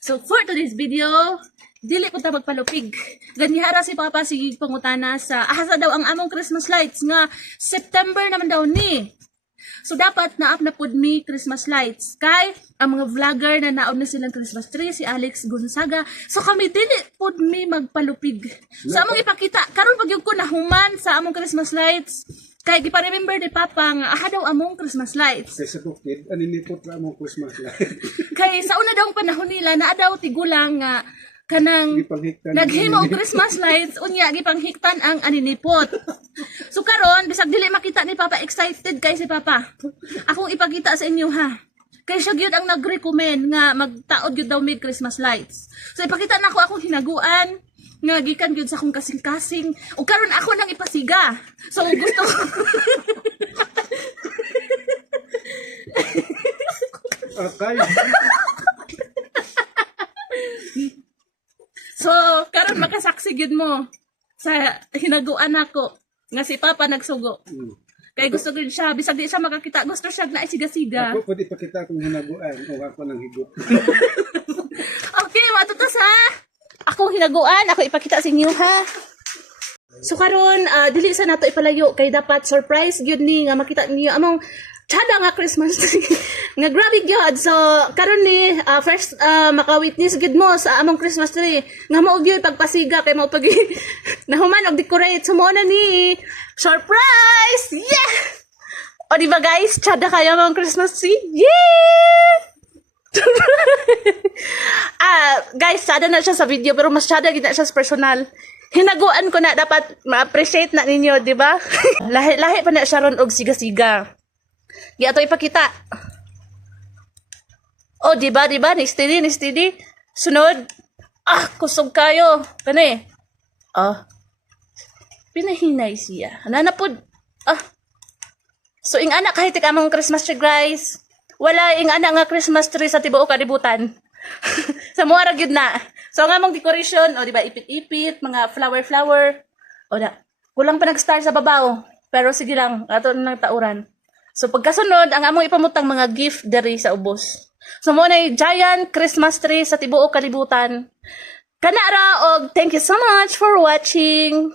So for today's video, dili ko ta magpalupig. Ganihara si Papa si pangutana sa asa daw ang among Christmas lights nga September naman daw ni. So dapat na-up na pud mi Christmas lights kay ang mga vlogger na naon na silang Christmas tree si Alex Gonzaga. So kami dili pud mi magpalupig. So among ipakita karon pag yung ko nahuman sa among Christmas lights. Kaya gipa-remember ni Papa nga aha daw among Christmas lights. Kaysa kukid, aninipot na among Christmas light. Kay sa una daw panahon nila na daw tigulang nga kanang naghimo og Christmas lights unya gipanghiktan ang aninipot. So karon bisag dili makita ni Papa excited kay si Papa. Akong ipakita sa inyo ha. Kay siya gyud ang nag-recommend nga magtaod gyud daw mig Christmas lights. So ipakita nako akong hinaguan nga gikan gyud sa akong kasing-kasing ug karon ako nang ipasiga. So gusto Okay. So, karon makasaksi gyud mo sa hinaguan nako nga si Papa nagsugo. Kay gusto gyud siya bisag di siya makakita, gusto siya na isiga-siga. Ako pwede pakita akong hinaguan o ako nang higop. Okay, matutos ha. Akong hinaguan, ako ipakita sa inyo ha. So karon dili sa nato ipalayo kay dapat surprise gyud ni nga makita niyo among tsada nga Christmas tree. Nga grabe gyud. So karon ni first maka-witness gyud mo sa among Christmas tree. Nga mao gyud pagpasiga kay mao pag nahuman og decorate. So mo na ni surprise. Yeah! O di ba guys, tsada kayo among Christmas tree? Yeah! Guys, tsada na siya sa video pero mas tsada gyud na siya sa personal. Hinaguan ko na dapat ma-appreciate na ninyo, di ba? Lahi pa na siya ron og siga-siga. Di ato ipakita. Oh, di ba? Ni steady. Sunod. Kusog kayo. Kani. Pinahinay siya. Nanapod. So, ing anak kahit among Christmas tree, guys. Wala ing anak nga Christmas tree sa tibuok kalibutan. Sa mga ragyod na. So, ang among decoration, o, di ba, ipit-ipit, mga flower. O, na. Kulang pa nag-star sa babaw. Pero sige lang, ato nang tauran. So pagkasunod, ang among ipamutang mga gift diri sa ubos. So mo na giant Christmas tree sa tibuok kalibutan. Kana ra og thank you so much for watching.